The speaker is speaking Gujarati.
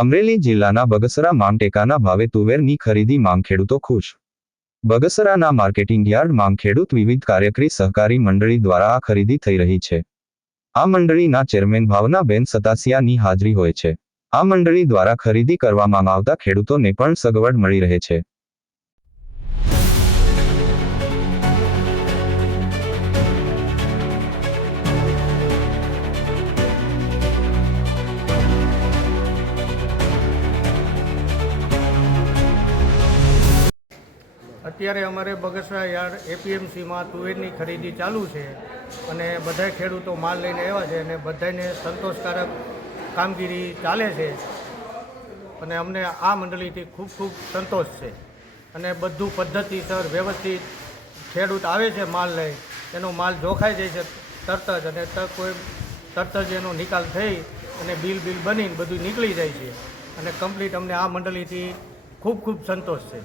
અમરેલી જિલ્લાના બગસરા માંગ ટેકાના ભાવે તુવેરની ખરીદી માંગ ખેડૂતો ખુશ. બગસરાના માર્કેટિંગ યાર્ડ માંગ ખેડૂત વિવિધ કાર્યકરી સહકારી મંડળી દ્વારા આ ખરીદી થઈ રહી છે. આ મંડળીના ચેરમેન ભાવનાબેન સતાસિયાની હાજરી હોય છે. આ મંડળી દ્વારા ખરીદી કરવામાં આવતા ખેડૂતોને પણ સગવડ મળી રહે છે. અત્યારે અમારે બગસરા યાર્ડ એપીએમસીમાં તુવેરની ખરીદી ચાલુ છે અને બધા ખેડૂતો માલ લઈને આવ્યા છે અને બધાને સંતોષકારક કામગીરી ચાલે છે અને અમને આ મંડળીથી ખૂબ ખૂબ સંતોષ છે. અને બધું પદ્ધતિસર વ્યવસ્થિત ખેડૂત આવે છે માલ લઈ, એનો માલ જોખાઈ જાય છે તરત જ અને કોઈ તરત જ એનો નિકાલ થઈ અને બિલ બિલ બનીને બધું નીકળી જાય છે. અને કમ્પ્લીટ અમને આ મંડળીથી ખૂબ ખૂબ સંતોષ છે.